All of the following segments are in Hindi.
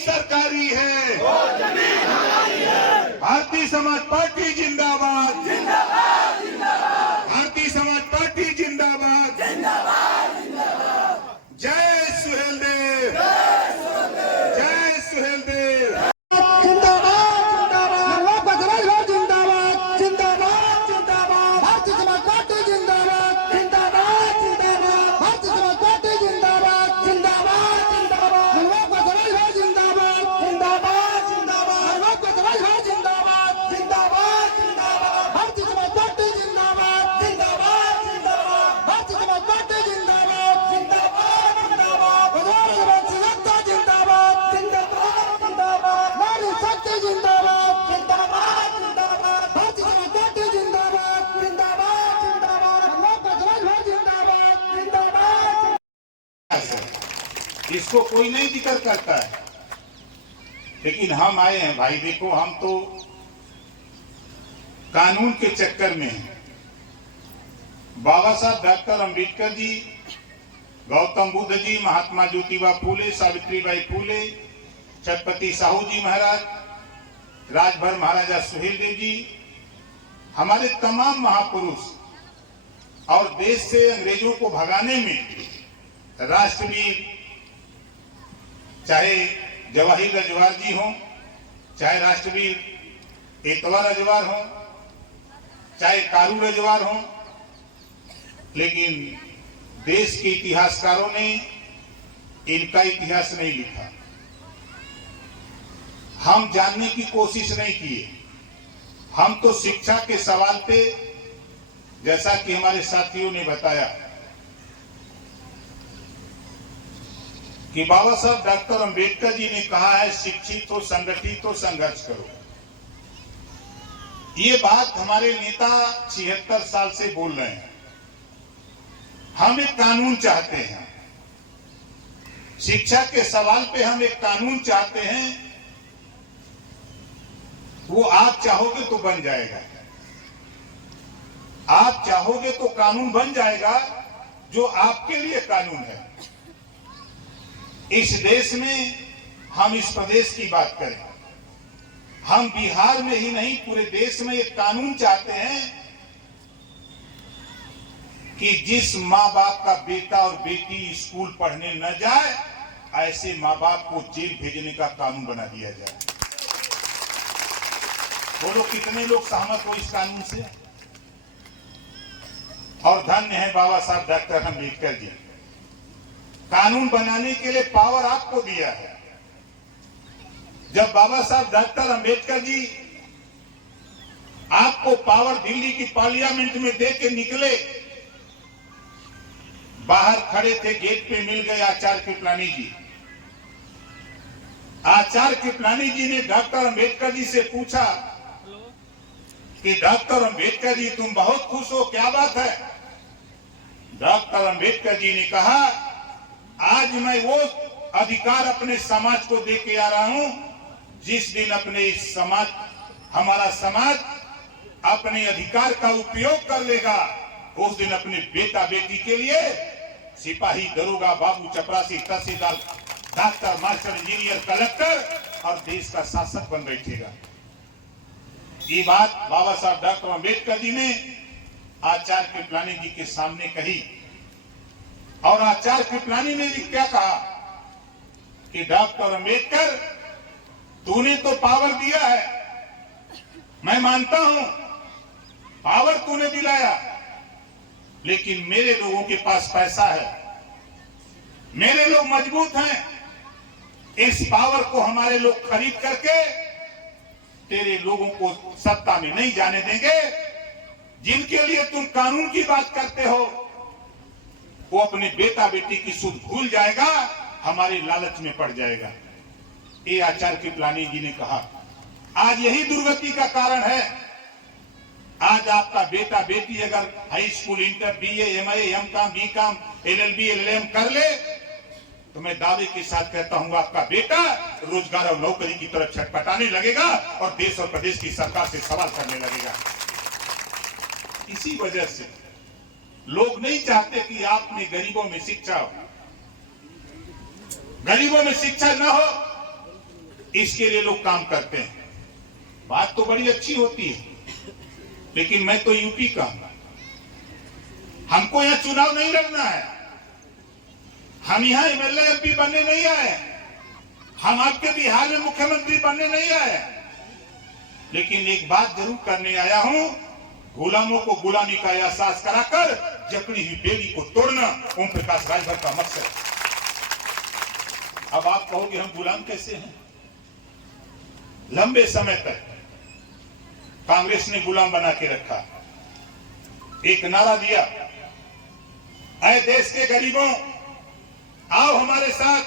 सरकारी है, वो जमीन हमारी है। भारतीय समाज पार्टी जिंदाबाद, जिंदाबाद जिंदाबाद। भारतीय समाज पार्टी जिंदाबाद, जिंदाबाद जिंदाबाद। जय सुहेलदेव, जय सुहेलदेव। इसको कोई नहीं जिक्र करता है, लेकिन हम आए हैं भाई। देखो, हम तो कानून के चक्कर में हैं। बाबा साहब डॉक्टर अंबेडकर जी, गौतम बुद्ध जी, महात्मा ज्योतिबा फूले, सावित्रीबाई फूले, छत्रपति साहू जी महाराज, राजभर महाराजा सुहेलदेव जी, हमारे तमाम महापुरुष और देश से अंग्रेजों को भगाने में राष्ट्रवीर, चाहे जवाहिर रजवार जी हो, चाहे राष्ट्रवीर एतवा रजवार हो, चाहे कारू रजवार हो, लेकिन देश के इतिहासकारों ने इनका इतिहास नहीं लिखा। हम जानने की कोशिश नहीं किए। हम तो शिक्षा के सवाल पे, जैसा कि हमारे साथियों ने बताया कि बाबा साहब डॉक्टर अंबेडकर जी ने कहा है, शिक्षित हो, संगठित हो, संघर्ष करो। ये बात हमारे नेता 76 साल से बोल रहे हैं। हम एक कानून चाहते हैं, शिक्षा के सवाल पे हम एक कानून चाहते हैं। वो आप चाहोगे तो बन जाएगा, आप चाहोगे तो कानून बन जाएगा जो आपके लिए कानून है। इस देश में, हम इस प्रदेश की बात करें, हम बिहार में ही नहीं पूरे देश में एक कानून चाहते हैं कि जिस माँ बाप का बेटा और बेटी स्कूल पढ़ने न जाए, ऐसे माँ बाप को जेल भेजने का कानून बना दिया जाए। बोलो, कितने लोग सहमत हो इस कानून से? और धन्य है बाबा साहब डॉक्टर अंबेडकर जी, कानून बनाने के लिए पावर आपको दिया है। जब बाबा साहब डॉक्टर अंबेडकर जी आपको पावर दिल्ली की पार्लियामेंट में दे के निकले, बाहर खड़े थे, गेट पे मिल गए आचार्य कृपलानी जी। आचार्य कृपलानी जी ने डॉक्टर अंबेडकर जी से पूछा कि डॉक्टर अंबेडकर जी, तुम बहुत खुश हो, क्या बात है? डॉक्टर अंबेडकर जी ने कहा, आज मैं वो अधिकार अपने समाज को दे के आ रहा हूं, जिस दिन अपने इस समाज, हमारा समाज अपने अधिकार का उपयोग कर लेगा, उस दिन अपने बेटा बेटी के लिए सिपाही, दरोगा, बाबू, चपरासी, तहसीलदार, डॉक्टर, मास्टर, इंजीनियर, कलेक्टर और देश का शासक बन बैठेगा। ये बात बाबा साहब डॉक्टर अंबेडकर जी ने आचार्य कृपलानी जी के सामने कही। और आचार्य कृपलानी ने क्या कहा कि डॉक्टर अंबेडकर, तूने तो पावर दिया है, मैं मानता हूं पावर तूने दिलाया, लेकिन मेरे लोगों के पास पैसा है, मेरे लोग मजबूत हैं, इस पावर को हमारे लोग खरीद करके तेरे लोगों को सत्ता में नहीं जाने देंगे। जिनके लिए तुम कानून की बात करते हो, वो अपने बेटा बेटी की सुध भूल जाएगा, हमारे लालच में पड़ जाएगा। ये आचार्य कृपलानी जी ने कहा। आज यही दुर्गति का कारण है। आज आपका बेटा बेटी अगर high school, inter, BA, MA, MCom, BCom, LLB, LLM कर ले, तो मैं दावे के साथ कहता हूं, आपका बेटा रोजगार और नौकरी की तरफ छटपटाने लगेगा और देश और प्रदेश की सरकार से सवाल करने लगेगा। इसी वजह से लोग नहीं चाहते कि आपने गरीबों में शिक्षा हो, गरीबों में शिक्षा न हो, इसके लिए लोग काम करते हैं। बात तो बड़ी अच्छी होती है, लेकिन मैं तो यूपी का हूं, हमको यहां चुनाव नहीं लड़ना है, हम यहां एमएलए एमपी बनने नहीं आए, हम आपके बिहार में मुख्यमंत्री बनने नहीं आए, लेकिन एक बात जरूर करने आया हूं, गुलामों को गुलामी का एहसास कराकर जकड़ी हुई बेड़ी को तोड़ना ओम प्रकाश राजभर का मकसद। अब आप कहोगे हम गुलाम कैसे हैं? लंबे समय तक कांग्रेस ने गुलाम बना के रखा। एक नारा दिया, ऐ देश के गरीबों आओ हमारे साथ,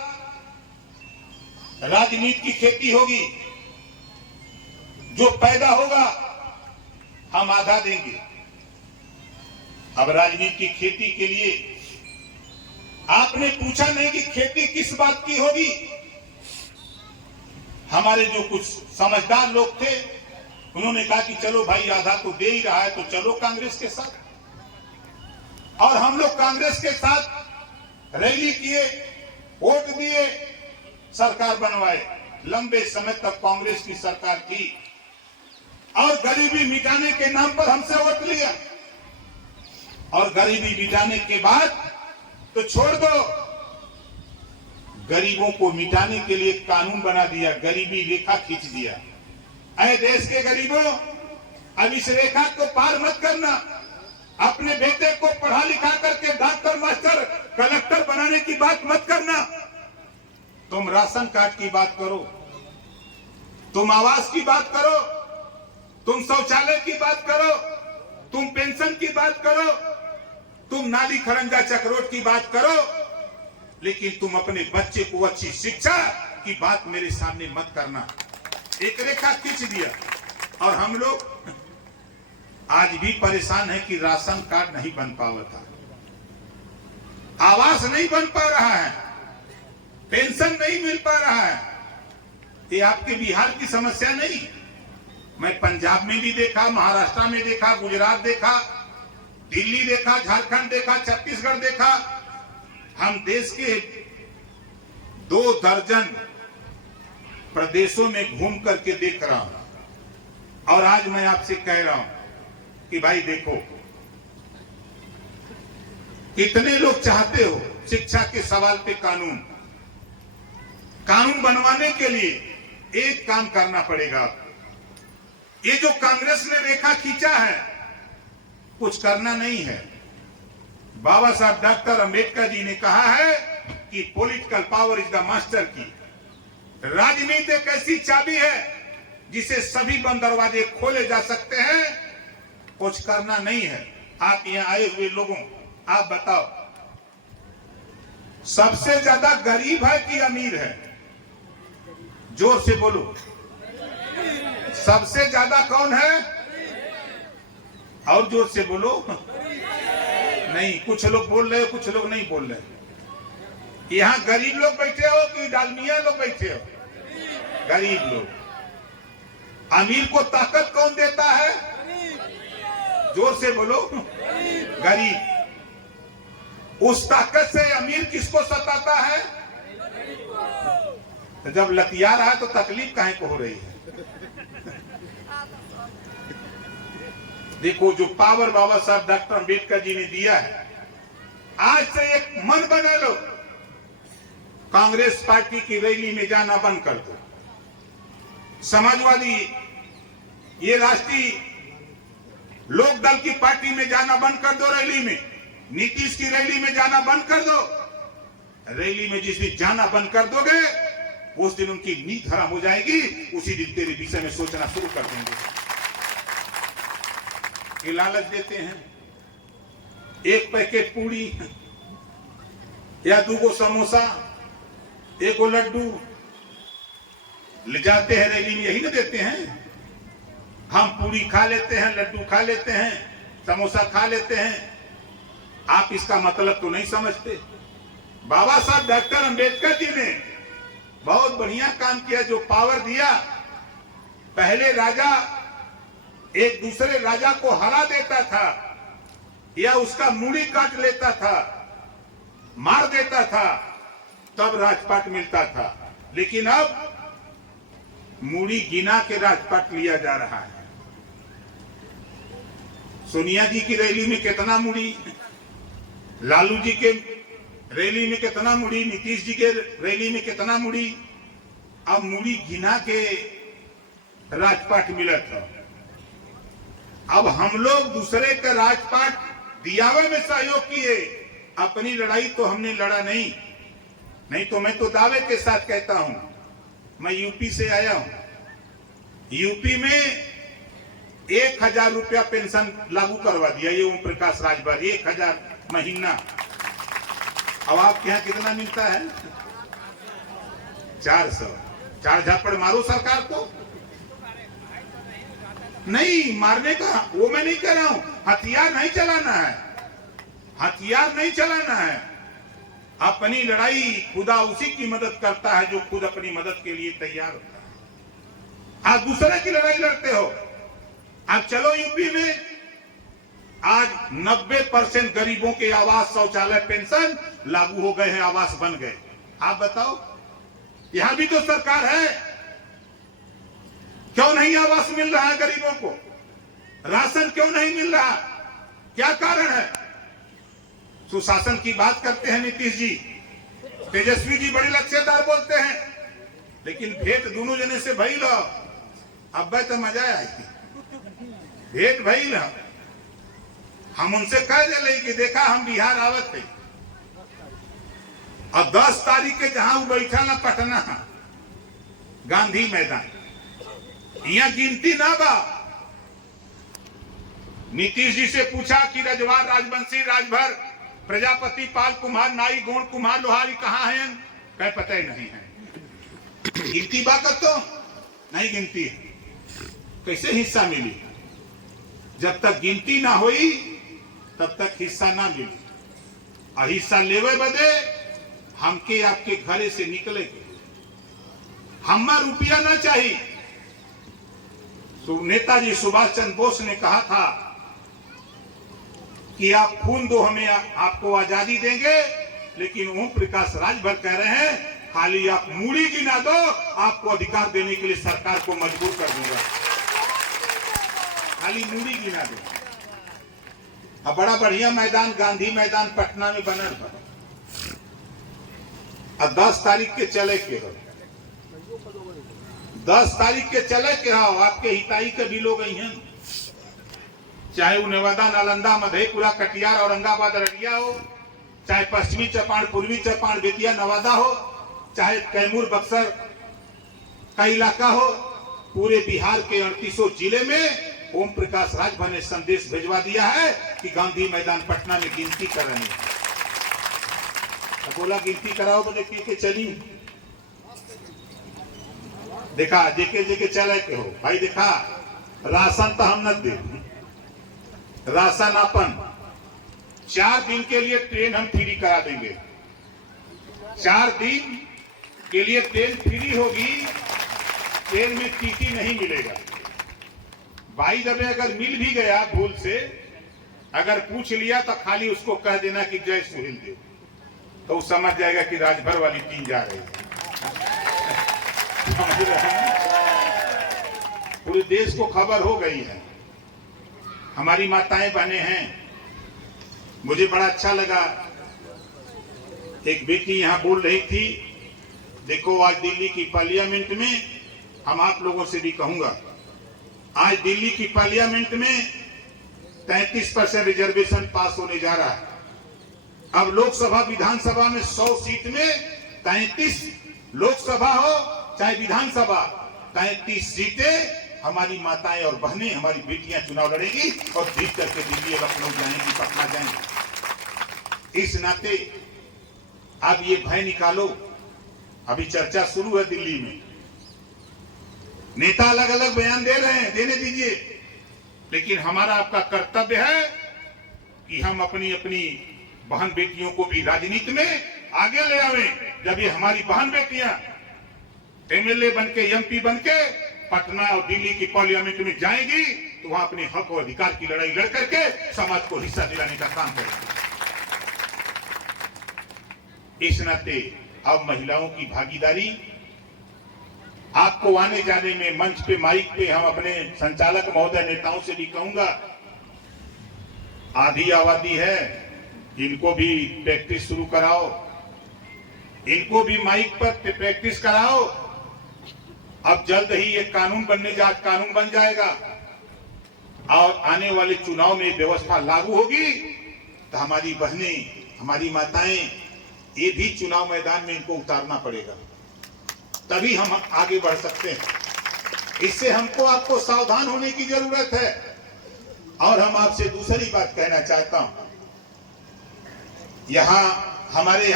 राजनीति की खेती होगी, जो पैदा होगा हम आधा देंगे। अब राजनीति की खेती के लिए आपने पूछा नहीं कि खेती किस बात की होगी। हमारे जो कुछ समझदार लोग थे उन्होंने कहा कि चलो भाई आधा तो दे ही रहा है तो चलो कांग्रेस के साथ, और हम लोग कांग्रेस के साथ रैली किए, वोट दिए, सरकार बनवाए। लंबे समय तक कांग्रेस की सरकार थी और गरीबी मिटाने के नाम पर हमसे वोट लिया, और गरीबी मिटाने के बाद तो छोड़ दो, गरीबों को मिटाने के लिए कानून बना दिया, गरीबी रेखा खींच दिया। ऐ देश के गरीबों, अब इस रेखा को पार मत करना, अपने बेटे को पढ़ा लिखा करके डॉक्टर मास्टर कलेक्टर बनाने की बात मत करना। तुम राशन कार्ड की बात करो, तुम आवास की बात करो, तुम शौचालय की बात करो, तुम पेंशन की बात करो, तुम नाली खरंजा चक्रोट की बात करो, लेकिन तुम अपने बच्चे को अच्छी शिक्षा की बात मेरे सामने मत करना। एक रेखा खींच दिया, और हम लोग आज भी परेशान है कि राशन कार्ड नहीं बन पावा था, आवास नहीं बन पा रहा है, पेंशन नहीं मिल पा रहा है। ये आपके बिहार की समस्या नहीं, मैं पंजाब में भी देखा, महाराष्ट्र में देखा, गुजरात देखा, दिल्ली देखा, झारखंड देखा, छत्तीसगढ़ देखा। हम देश के 2 दर्जन प्रदेशों में घूम करके देख रहा हूं, और आज मैं आपसे कह रहा हूं कि भाई देखो, कितने लोग चाहते हो शिक्षा के सवाल पे कानून बनवाने के लिए एक काम करना पड़ेगा। ये जो कांग्रेस ने रेखा खींचा है, कुछ करना नहीं है। बाबा साहब डॉक्टर अंबेडकर जी ने कहा है कि political power is the master की। राजनीति एक ऐसी चाबी है जिसे सभी बंद दरवाजे खोले जा सकते हैं, कुछ करना नहीं है। आप यहाँ आए हुए लोगों, आप बताओ, सबसे ज्यादा गरीब है कि अमीर है? जोर से बोलो, सबसे ज्यादा कौन है? और जोर से बोलो। नहीं, कुछ लोग बोल रहे हो, कुछ लोग नहीं बोल रहे। यहाँ गरीब लोग बैठे हो कि डालमिया लोग बैठे हो? गरीब लोग। अमीर को ताकत कौन देता है? जोर से बोलो। गरीब। उस ताकत से अमीर किसको सताता है? तो जब लतिया रहा है तो तकलीफ काहे को हो रही है? देखो, जो पावर बाबा साहब डॉक्टर अंबेडकर जी ने दिया है, आज से एक मन बना लो, कांग्रेस पार्टी की रैली में जाना बंद कर दो, समाजवादी, ये राष्ट्रीय लोक दल की पार्टी में जाना बंद कर दो, रैली में, नीतीश की रैली में जाना बंद कर दो। रैली में जिस दिन जाना बंद कर दोगे, उस दिन उनकी नींद हराम हो जाएगी, उसी दिन तेरे विषय में सोचना शुरू कर देंगे। ये लालच देते हैं, एक पैकेट पूरी या 2 समोसा, 1 लड्डू ले जाते हैं रैली में, यही ना देते हैं। हम पूरी खा लेते हैं, लड्डू खा लेते हैं, समोसा खा लेते हैं। आप इसका मतलब तो नहीं समझते। बाबा साहब डॉक्टर अंबेडकर जी ने बहुत बढ़िया काम किया, जो पावर दिया। पहले राजा एक दूसरे राजा को हरा देता था या उसका मूड़ी काट लेता था, मार देता था, तब राजपाट मिलता था। लेकिन अब मूड़ी गिना के राजपाट लिया जा रहा है। सोनिया जी की रैली में कितना मूड़ी, लालू जी के रैली में कितना मूड़ी, नीतीश जी के रैली में कितना मूड़ी, अब मूड़ी गिना के राजपाट मिला था। अब हम लोग दूसरे का राजपाट दियावे में सहयोग किए, अपनी लड़ाई तो हमने लड़ा नहीं तो मैं तो दावे के साथ कहता हूं, मैं यूपी से आया हूं। यूपी में 1000 रुपया पेंशन लागू करवा दिया ये ओम प्रकाश राजभर, 1000 महीना। अब आपके यहां कितना मिलता है? 400। 4 झापड़ मारो सरकार को। नहीं मारने का वो मैं नहीं कह रहा हूं, हथियार नहीं चलाना है, हथियार नहीं चलाना है। अपनी लड़ाई खुदा उसी की मदद करता है जो खुद अपनी मदद के लिए तैयार होता है। आप दूसरे की लड़ाई लड़ते हो। आप चलो यूपी में आज 90% गरीबों के आवास, शौचालय, पेंशन लागू हो गए हैं, आवास बन गए। आप बताओ, यहां भी तो सरकार है, क्यों नहीं आवास मिल रहा है गरीबों को? राशन क्यों नहीं मिल रहा? क्या कारण है? सुशासन की बात करते हैं नीतीश जी, तेजस्वी जी बड़े लक्ष्यदार बोलते हैं, लेकिन भेंट दोनों जने से भई लो, अब तो मजा आएगी। भेंट भई लो, हम उनसे कह दिले कि देखा हम बिहार आवत है, और 10 तारीख के जहां वो बैठा ना पटना गांधी मैदान, यहाँ गिनती ना बा। नीतीश जी से पूछा कि रजवार, राजवंशी, राजभर, प्रजापति, पाल कुम्हार, नाई, गोंड कुम्हार, लोहारी कहाँ हैं? कह पता ही नहीं है। गिनती बात तो नहीं गिनती है, कैसे हिस्सा मिली? जब तक गिनती ना हुई तब तक हिस्सा ना मिली। और हिस्सा लेवे बदे हमके आपके घरे से निकले, हम्मा रुपया ना चाहिए। नेताजी सुभाष चंद्र बोस ने कहा था कि आप खून दो हमें आपको आजादी देंगे, लेकिन ओम प्रकाश राजभर कह रहे हैं खाली आप मूड़ी गिना दो, आपको अधिकार देने के लिए सरकार को मजबूर कर दूंगा। खाली मूड़ी गिना दो। अब बड़ा बढ़िया मैदान गांधी मैदान पटना में बना था, अब 10 तारीख के चले के हो, 10 तारीख के चले के हो, आपके हिताई के भी लोग आई हैं, चाहे वो नेवादा, नालंदा, मधेपुरा, कटिहार, औरंगाबाद, अररिया हो, चाहे पश्चिमी चंपारण, पूर्वी चंपारण, बेतिया, नवादा हो, चाहे कैमूर, बक्सर का इलाका हो, पूरे बिहार के 38 जिले में ओम प्रकाश राजभर ने संदेश भेजवा दिया है कि गांधी मैदान पटना में गिनती कर रहे हैं। तो बोला गिनती कराओ, बोले के चली। देखा जेके जेके चले के हो भाई, देखा राशन तो हम न दे, राशन अपन 4 दिन के लिए ट्रेन हम फ्री करा देंगे। 4 दिन के लिए ट्रेन फ्री होगी, ट्रेन में टीटी नहीं मिलेगा। भाई जब अगर मिल भी गया भूल से, अगर पूछ लिया तो खाली उसको कह देना कि जय सुहेल देव, तो वो समझ जाएगा कि राजभर वाली टीम जा रही है। समझ रहे हैं? पूरे देश को खबर हो गई है। हमारी माताएं बहनें हैं। मुझे बड़ा अच्छा लगा, एक बेटी यहां बोल रही थी, देखो आज दिल्ली की पार्लियामेंट में, हम आप लोगों से भी कहूंगा, आज दिल्ली की पार्लियामेंट में 33% रिजर्वेशन पास होने जा रहा है। अब लोकसभा विधानसभा में 100 सीट में 33, लोकसभा हो चाहे विधानसभा, 33 सीटें हमारी माताएं और बहनें, हमारी बेटियां चुनाव लड़ेगी और जीत करके दिल्ली, लखनऊ जाएंगी, पटना जाएंगी। इस नाते अब ये भय निकालो। अभी चर्चा शुरू है दिल्ली में, नेता अलग अलग बयान दे रहे हैं, देने दीजिए, लेकिन हमारा आपका कर्तव्य है कि हम अपनी अपनी बहन बेटियों को भी राजनीति में आगे ले आवें। जब ये हमारी बहन बेटियां एमएलए बनके, एमपी बनके पटना और दिल्ली की पार्लियामेंट में जाएंगी, तो वहां अपने हक और अधिकार की लड़ाई लड़ करके समाज को हिस्सा दिलाने का काम करेंगे। इस नाते अब महिलाओं की भागीदारी आपको आने जाने में मंच पे माइक पे हम अपने संचालक महोदय नेताओं से भी कहूंगा, आधी आबादी है, इनको भी प्रैक्टिस शुरू कराओ, इनको भी माइक पर प्रैक्टिस कराओ। अब जल्द ही एक कानून बन जाएगा और आने वाले चुनाव में व्यवस्था लागू होगी तो हमारी बहनें, हमारी माताएं, ये भी चुनाव मैदान में इनको उतारना पड़ेगा, तभी हम आगे बढ़ सकते हैं। इससे हमको आपको सावधान होने की जरूरत है। और हम आपसे दूसरी बात कहना चाहता हूं, हमारे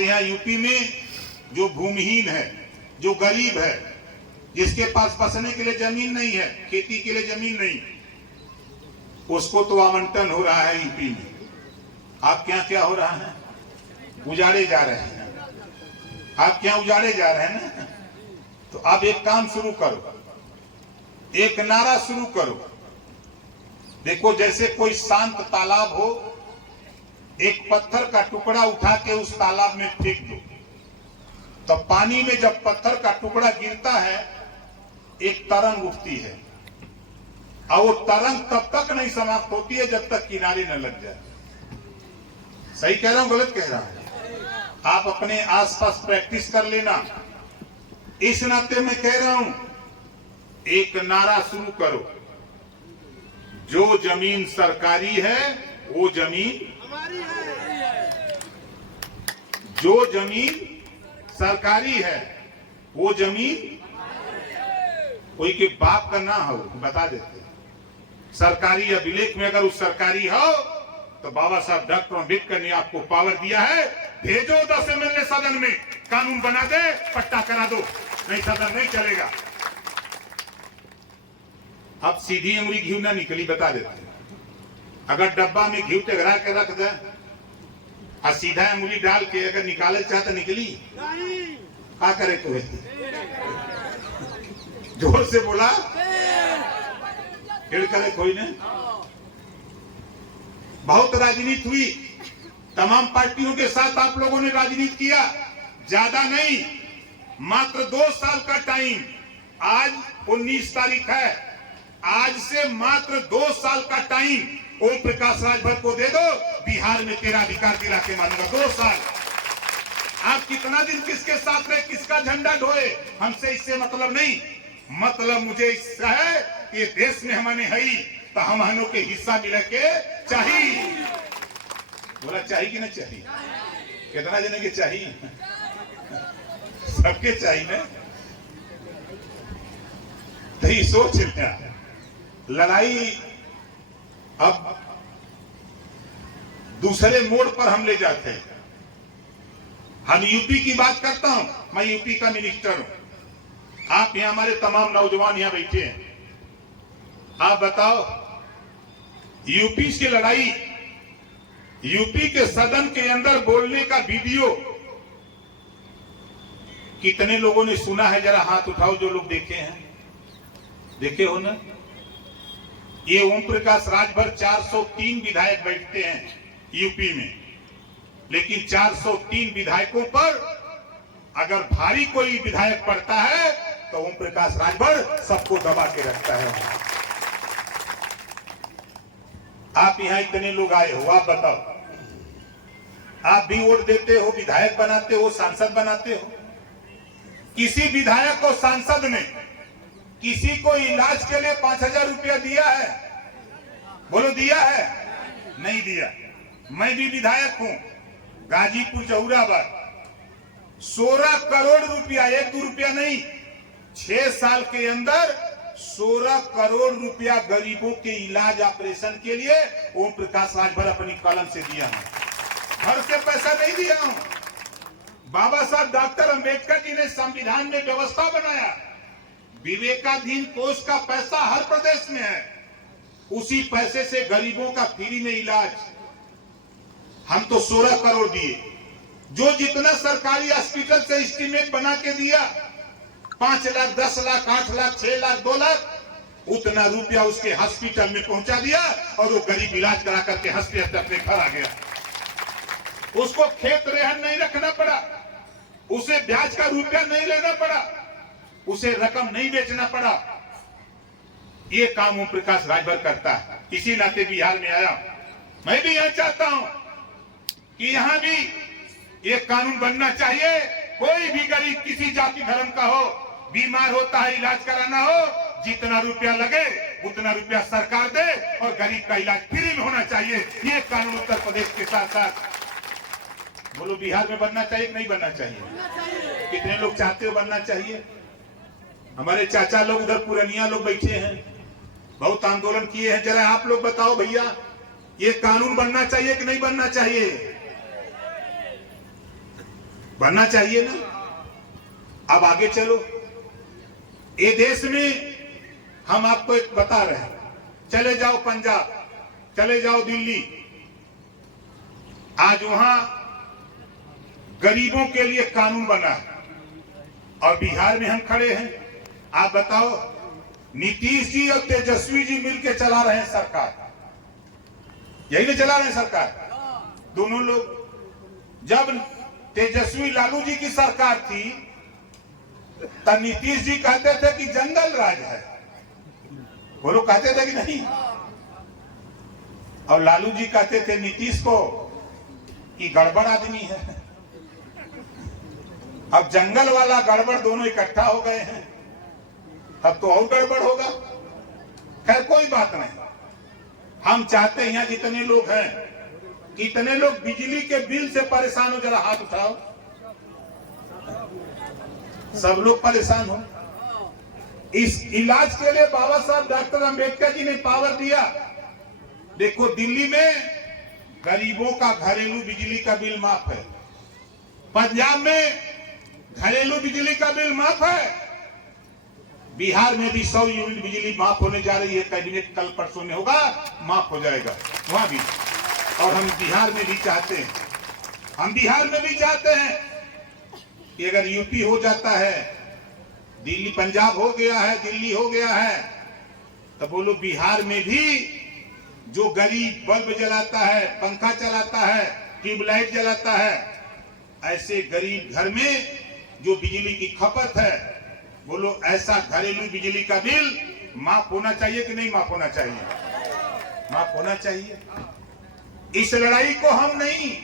यहाँ यूपी में जो भूमिहीन है, जो गरीब है, जिसके पास बसने के लिए जमीन नहीं है, खेती के लिए जमीन नहीं, उसको तो आवंटन हो रहा है यूपी में। आप क्या हो रहा है? उजाड़े जा रहे हैं। आप क्या उजाड़े जा रहे हैं ना? तो आप एक काम शुरू करो, एक नारा शुरू करो। देखो, जैसे कोई शांत तालाब हो, एक पत्थर का टुकड़ा उठा के उस तालाब में फेंक दो, तो पानी में जब पत्थर का टुकड़ा गिरता है, एक तरंग उठती है, और वो तरंग तब तक नहीं समाप्त होती है जब तक किनारे न लग जाए। सही कह रहा हूं, गलत कह रहा हूं? आप अपने आसपास प्रैक्टिस कर लेना। इस नाते मैं कह रहा हूं, एक नारा शुरू करो, जो जमीन सरकारी है वो जमीन हमारी है। जो जमीन सरकारी है वो जमीन कोई के बाप का ना हो, बता देते। सरकारी अभिलेख में अगर उस सरकारी हो तो बाबा साहब डॉक्टर अम्बेडकर ने आपको पावर दिया है, भेजो 10 MLA सदन में, कानून बना दे, पट्टा करा दो, नहीं सदन नहीं चलेगा। अब सीधी उंगली घी ना निकली, बता देते। अगर डब्बा में घी टगरा के रख दे और सीधा उंगली डाल के अगर निकाले चाहते निकली, क्या करे तू? जोर से बोला, फिर करे कोई ने। बहुत राजनीति हुई, तमाम पार्टियों के साथ आप लोगों ने राजनीति किया, ज्यादा नहीं, मात्र 2 साल का टाइम। आज 19 तारीख है, आज से मात्र 2 साल का टाइम ओम प्रकाश राजभर को दे दो, बिहार में तेरा अधिकार दिला के मानूंगा। 2 साल। आप कितना दिन किसके साथ रहे, किसका झंडा ढोए, हमसे इससे मतलब नहीं। मतलब मुझे इससे है कि देश में हमने है तो हम के हिस्सा मिले के चाहिए। बोला चाहिए कि नहीं चाहिए? कितना जने के चाहिए? सबके चाहिए ना। तो ये सोच लिया, लड़ाई अब दूसरे मोड़ पर हम ले जाते हैं। हम यूपी की बात करता हूं, मैं यूपी का मिनिस्टर हूं। आप यहां हमारे तमाम नौजवान यहां बैठे हैं, आप बताओ, यूपी की लड़ाई, यूपी के सदन के अंदर बोलने का वीडियो कितने लोगों ने सुना है? जरा हाथ उठाओ जो लोग देखे हैं। देखे हो ना? ये ओम प्रकाश राजभर 403 विधायक बैठते हैं यूपी में, लेकिन 403 विधायकों पर अगर भारी कोई विधायक पड़ता है तो ओम प्रकाश राजभर सबको दबा के रखता है। आप यहां इतने लोग आए हो, आप बताओ, आप भी वोट देते हो, विधायक बनाते हो, सांसद बनाते हो। किसी विधायक को सांसद ने किसी को इलाज के लिए 5000 रुपया दिया है? बोलो, दिया है? नहीं दिया। मैं भी विधायक हूं, गाजीपुर जहुराबाद, 16 करोड़ रुपया, 1-2 रुपया नहीं, 6 साल के अंदर 16 करोड़ रुपया गरीबों के इलाज ऑपरेशन के लिए ओम प्रकाश राजभर अपनी कलम से दिया है। घर से पैसा नहीं दिया हूं। बाबा साहब डॉक्टर अंबेडकर जी ने संविधान में व्यवस्था बनाया, विवेकाधीन कोष का पैसा हर प्रदेश में है, उसी पैसे से गरीबों का फ्री में इलाज। हम तो 16 करोड़ दिए, जो जितना सरकारी हॉस्पिटल से एस्टीमेट बना के दिया, 5 लाख, 10 लाख, 8 लाख, 6 लाख, 2 लाख, उतना रुपया उसके हॉस्पिटल में पहुंचा दिया और वो गरीब इलाज करा करके हंसते हंसते अपने घर आ गया। उसको खेत रेहन नहीं रखना पड़ा, उसे ब्याज का रुपया नहीं लेना पड़ा, उसे रकम नहीं बेचना पड़ा। ये काम ओम प्रकाश राजभर करता है। इसी नाते बिहार में आया। मैं भी यह चाहता हूं कि यहां भी एक कानून बनना चाहिए। कोई भी गरीब किसी जाति धर्म का हो, बीमार होता है, इलाज कराना हो, जितना रुपया लगे उतना रुपया सरकार दे और गरीब का इलाज फ्री में होना चाहिए। ये कानून उत्तर प्रदेश के साथ साथ बोलो बिहार में बनना चाहिए कि नहीं बनना चाहिए? कितने लोग चाहते हो बनना चाहिए? हमारे चाचा लोग उधर पुरानिया लोग बैठे हैं, बहुत आंदोलन किए हैं। जरा आप लोग बताओ भैया, ये कानून बनना चाहिए कि नहीं बनना चाहिए? बनना चाहिए ना। अब आगे चलो। ये देश में हम आपको एक बता रहे हैं, चले जाओ पंजाब, चले जाओ दिल्ली, आज वहां गरीबों के लिए कानून बना है और बिहार में हम खड़े हैं। आप बताओ, नीतीश जी और तेजस्वी जी मिलकर चला रहे हैं सरकार, यही ना चला रहे हैं सरकार दोनों लोग। जब तेजस्वी लालू जी की सरकार थी तब नीतीश जी कहते थे कि जंगल राज है, वो लोग कहते थे कि नहीं, और लालू जी कहते थे नीतीश को कि गड़बड़ आदमी है। अब जंगल वाला गड़बड़ दोनों इकट्ठा हो गए हैं, अब तो और गड़बड़ होगा। खैर कोई बात नहीं। हम चाहते हैं यहाँ जितने लोग हैं, कितने लोग बिजली के बिल से परेशान हो, जरा हाथ उठाओ। सब लोग परेशान हो। इस इलाज के लिए बाबा साहब डॉक्टर अंबेडकर जी ने पावर दिया। देखो दिल्ली में गरीबों का घरेलू बिजली का बिल माफ है, पंजाब में घरेलू बिजली का बिल माफ है, बिहार में भी 100 यूनिट बिजली माफ होने जा रही है। कैबिनेट कल परसों में होगा, माफ हो जाएगा वहां भी। और हम बिहार में भी चाहते हैं, हम बिहार में भी चाहते हैं कि अगर यूपी हो जाता है, दिल्ली पंजाब हो गया है, दिल्ली हो गया है, तो बोलो बिहार में भी जो गरीब बल्ब जलाता है, पंखा चलाता है, ट्यूबलाइट जलाता है, ऐसे गरीब घर में जो बिजली की खपत है, बोलो ऐसा घरेलू बिजली का बिल माफ होना चाहिए कि नहीं माफ होना चाहिए? माफ होना चाहिए। इस लड़ाई को हम नहीं,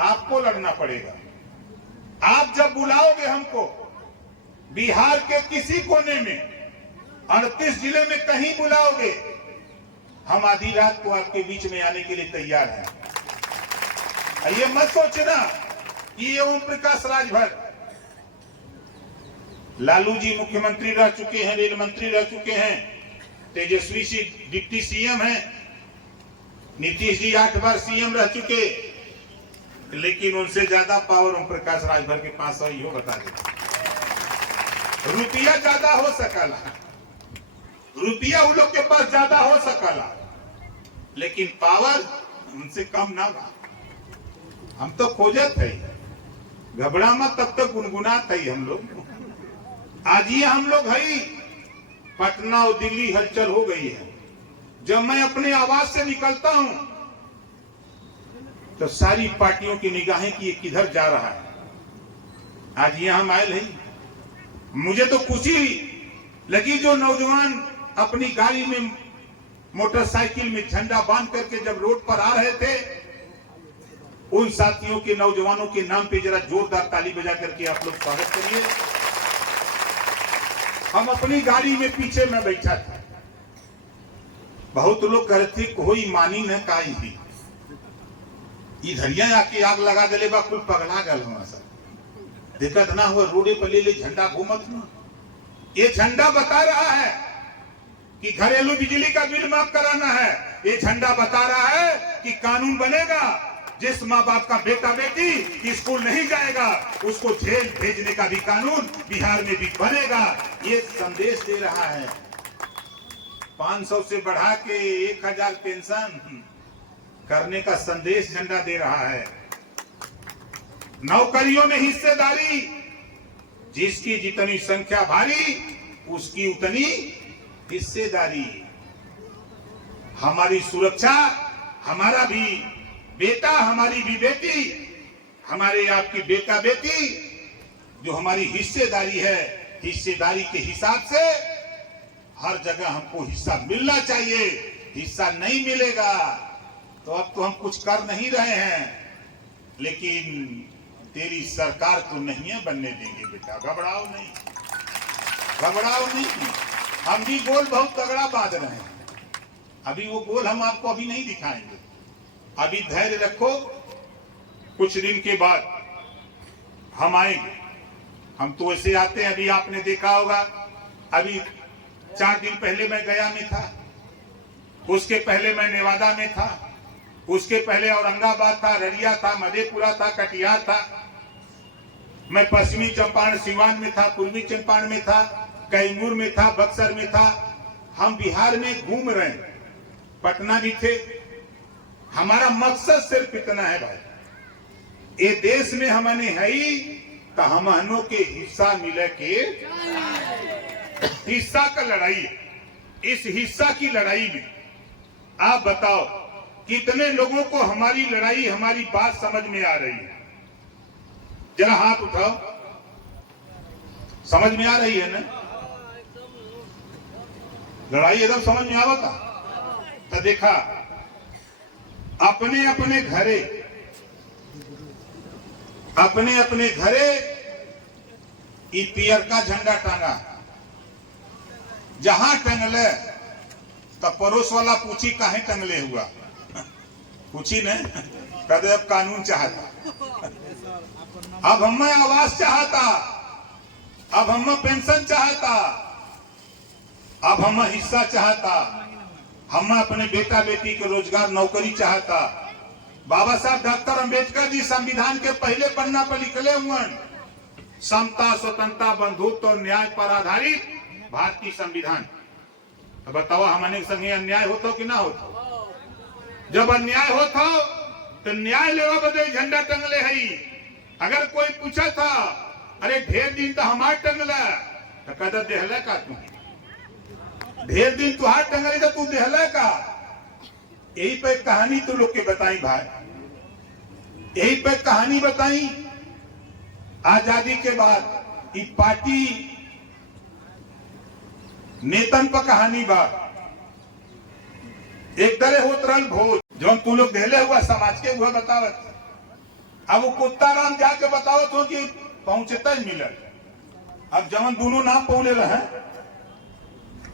आपको लड़ना पड़ेगा। आप जब बुलाओगे हमको बिहार के किसी कोने में, 38 जिले में कहीं बुलाओगे, हम आधी रात को आपके बीच में आने के लिए तैयार हैं। ये मत सोचना कि ये ओम प्रकाश राजभर, लालू जी मुख्यमंत्री रह चुके हैं, रेल मंत्री रह चुके हैं, तेजस्वी जी डिप्टी सीएम हैं, नीतीश जी 8 बार सीएम रह चुके, लेकिन उनसे ज्यादा पावर ओम प्रकाश राजभर के पास है, यो बता दे। रुपया ज्यादा हो सकला, रुपया उन लोग के पास ज्यादा हो सकला, लेकिन पावर उनसे कम ना बा। हम तो खोजत है, घबरा मत, तब तक गुनगुनात है हम लोग। आज ये हम लोग है, पटना और दिल्ली हलचल हो गई है। जब मैं अपने आवाज से निकलता हूं तो सारी पार्टियों की निगाहें कि ये किधर जा रहा है। आज यहां हम आए हैं, मुझे तो खुशी लगी जो नौजवान अपनी गाड़ी में, मोटरसाइकिल में झंडा बांध करके जब रोड पर आ रहे थे, उन साथियों के, नौजवानों के नाम पे जरा जोरदार ताली बजा करके आप लोग स्वागत करिए। हम अपनी गाड़ी में पीछे में बैठा था, बहुत लोग कहते कोई मानी न काई भी, इधरिया आके आग लगा दे बा, कुल पगला गल हुआ सब, दिक्कत ना हो, रोडे पर ले झंडा घूमत ना। ये झंडा बता रहा है कि घरेलू बिजली का बिल माफ कराना है। ये झंडा बता रहा है कि कानून बनेगा, जिस माँ बाप का बेटा बेटी स्कूल नहीं जाएगा उसको जेल भेजने का भी कानून बिहार में भी बनेगा। ये संदेश दे रहा है। 500 से बढ़ा के 1000 पेंशन करने का संदेश झंडा दे रहा है। नौकरियों में हिस्सेदारी, जिसकी जितनी संख्या भारी उसकी उतनी हिस्सेदारी। हमारी सुरक्षा, हमारा भी बेटा, हमारी भी बेटी, हमारे आपकी बेटा बेटी जो हमारी हिस्सेदारी है, हिस्सेदारी के हिसाब से हर जगह हमको हिस्सा मिलना चाहिए। हिस्सा नहीं मिलेगा तो अब तो हम कुछ कर नहीं रहे हैं, लेकिन तेरी सरकार तो नहीं है बनने देंगे बेटा। घबराओ नहीं, घबराओ नहीं। हम भी गोल बहुत तगड़ा बांध रहे हैं। अभी वो गोल हम आपको अभी नहीं दिखाएंगे। अभी धैर्य रखो, कुछ दिन के बाद हम आएंगे। हम तो ऐसे आते हैं, अभी आपने देखा होगा, अभी 4 दिन पहले मैं गया में था, उसके पहले मैं नेवादा में था, उसके पहले औरंगाबाद था, ररिया था, मधेपुरा था, कटिहार था, मैं पश्चिमी चंपारण सिवान में था, पूर्वी चंपारण में था, कैमूर में था, बक्सर में था। हम बिहार में घूम रहे हैं, पटना भी थे। हमारा मकसद सिर्फ इतना है भाई, ये देश में हमने है ही तो हमनों के हिस्सा मिले के हिस्सा का लड़ाई है। इस हिस्सा की लड़ाई में आप बताओ कितने लोगों को हमारी लड़ाई, हमारी बात समझ में आ रही है? जरा हाथ उठाओ। समझ में आ रही है ना? लड़ाई एकदम समझ में आवता तो देखा, अपने अपने घरे ई पियर का झंडा टांगा। जहां टंगले तो पड़ोस वाला पूछी काहे टंगले हुआ, पूछी ने कदे अब कानून चाहता, अब हमें आवास चाहता, अब हमें पेंशन चाहता, अब हमें हिस्सा चाहता, हम अपने बेटा बेटी के रोजगार नौकरी चाहता। बाबा साहब डॉक्टर अंबेडकर जी संविधान के पहले पन्ना पर लिखले हुए, समता, स्वतंत्रता, बंधुत्व और न्याय पर आधारित भारतीय संविधान। तो बताओ हमारे संगे अन्याय होता कि ना होता? जब अन्याय होता तो न्याय लेवा बदे झंडा टंगले है। अगर कोई पूछा था अरे ढेर दिन तो हमार टंगला, तो कदा देहला का तू? ढेर दिन तुहार टंगले तो तू देहला का? यही पे कहानी तो लोग के बताई भाई, यही पे कहानी बताई। आजादी के बाद ये पार्टी नेतन पर कहानी बा। एक तरह होत रहल भोज, जो तू लोग देहले हुआ समाज के हुआ बतावत। अब वो कुत्ता राम जाके बतावत हो कि पहुंचता ही मिलल। अब जवन दोनों नाम पौले रहे,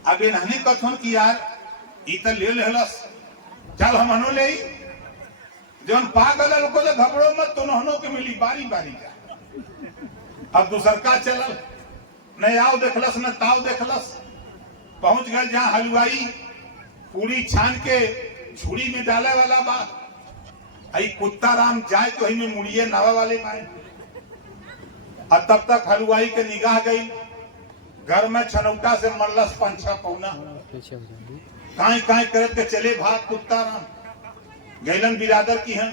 अब इन्हने कथन की यार ई तो ले लेलस, चल हम हनो ले जवन पागल को तो घबरो मत, तो नहनो के मिली बारी बारी जा। अब दूसर का चलल, न आओ देखलस न ताव देखलस, पहुंच गए जहां हलवाई पूरी छान के झूड़ी में डाले वाला बा। आई कुत्ता राम जाए तो ही में मुड़िए नावा वाले पाए। और तब तक हलवाई के निगाह गई, घर में छनौटा से मल्लस 5-6 पौना, काई काई करत के चले भाग कुत्ता राम। गैलन बिरादर की हन,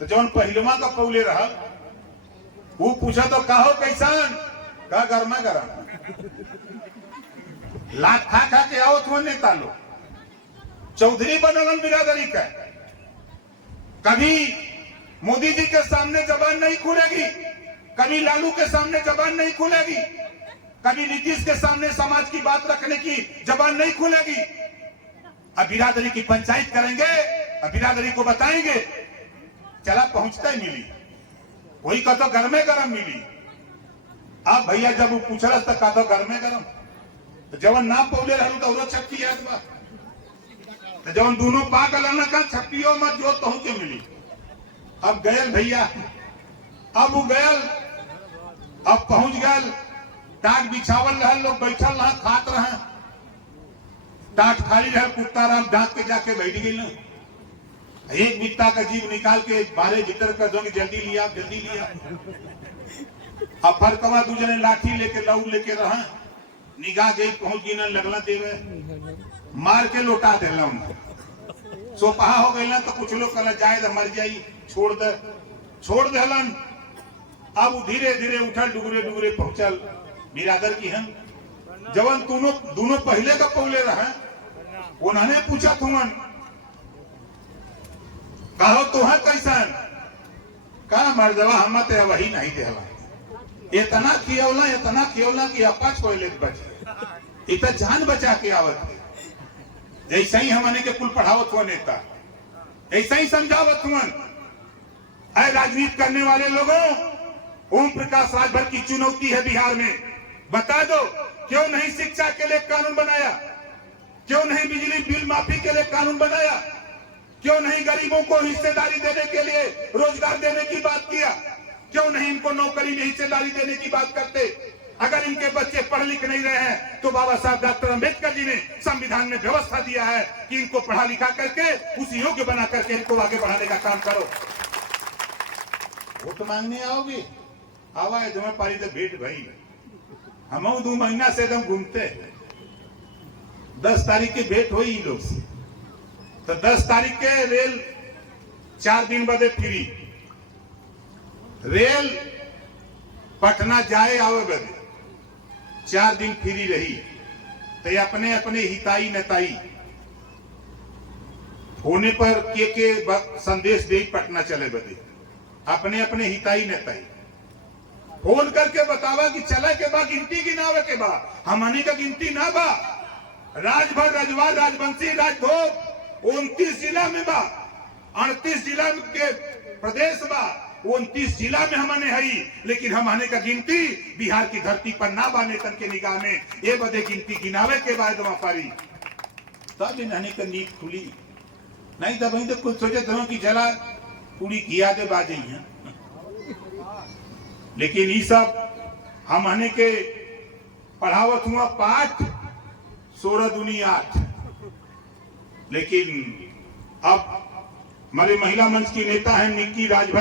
तो जौन पहलवा का पौले रहा, वो पूछा तो कहो कैसान का गर्मा गरम, लात खा खा के आओ तो नेता लो। चौधरी बनलन बिरादरी का। कभी मोदी जी के सामने जबान नहीं खुलेगी, कभी लालू के सामने जबान नहीं खुलेगी, कभी नीतीश के सामने समाज की बात रखने की जबान नहीं खुलेगी। अब बिरादरी की पंचायत करेंगे, अब बिरादरी को बताएंगे, चला पहुंचता ही मिली, वही का तो घर में गरम मिली। अब भैया जब वो पूछ रहा था का तो घर में गरम, तो जवन ना पौले रहू तो छप्पी याद बा, तो जवन दोनों पागल ना का छप्पियों मत जो तो के मिली। अब गयल भैया, अब वो गयल, अब पहुंच गयल, टाट बिछावल रहे, लोग बैठल रहा खात रहे, टाट खाली रहे, कुत्ता राम डांट के जाके बैठ गई ना। एक बित्ता का जीव निकाल के 12 भीतर कर दोगे, जल्दी लिया जल्दी लिया। अब फरकवा दूसरे लाठी लेके लऊ लेके रहा, निगाह गई पहुंच गई ना, लगला देवे मार के लौटा देला उनको। सोपहा हो गई ना, तो कुछ लोग कहला जाए तो मर जाई, छोड़ दे हलन। अब धीरे धीरे उठल, डुगरे डुगरे पहुंचल बिरादर की हम। जवन दोनों पहले का पौले रहे, उन्होंने पूछा तुमन कहो तुह कैसन, कहा मर्दवा हम ते वही नहीं देला, इतना खियौला कि अपा छोले बचे इत जान बचा के आवत जैसे ही हमने के कुल पढ़ावत हुआ नेता ऐसा ही समझावत हुआ। अरे राजनीति करने वाले लोगों, ओम प्रकाश राजभर की चुनौती है बिहार में, बता दो क्यों नहीं शिक्षा के लिए कानून बनाया, क्यों नहीं बिजली बिल माफी के लिए कानून बनाया, क्यों नहीं गरीबों को हिस्सेदारी देने के लिए रोजगार देने की बात किया, क्यों नहीं इनको नौकरी में हिस्सेदारी देने की बात करते। अगर इनके बच्चे पढ़ लिख नहीं रहे हैं तो बाबा साहब डॉक्टर अंबेडकर जी ने संविधान में व्यवस्था दिया है कि इनको पढ़ा लिखा करके उस योग्य बना करके इनको आगे बढ़ाने का काम करो। वोट मांगने आओगे, आवा है तुम्हें पारी तो भेंट भाई हम 2 महीना से एकदम घूमते 10 तारीख की भेंट हुई इन लोग से, तो 10 तारीख के रेल 4 दिन बदे फ्री, रेल पटना जाए आवे बदे 4 दिन फ्री रही। तो अपने अपने हिताई नताई होने पर के संदेश दे पटना चले बदे, अपने अपने हिताई नताई फोन करके बतावा कि चले के बाद गिनती गिनावे के बाद हमने का गिनती ना बा, राजभर राजवा राजवंशी राजभोग 29 जिला में बा, 38 जिला के प्रदेश बा, 29 जिला में हमने है, लेकिन हमने का गिनती बिहार की धरती पर ना बा नेतन के निगाह में। ये बदे गिनती गिनावे के बाद पारी तब इन्हें का नींद खुली, नहीं तब वही तो कुछ सोचे थे कि जला पूरी किया दे बाजे हैं। लेकिन ये सब हमने के पढ़ावत हुआ पाठ 16 दूनी 8, लेकिन अब हमारे महिला मंच की नेता है निक्की राजभर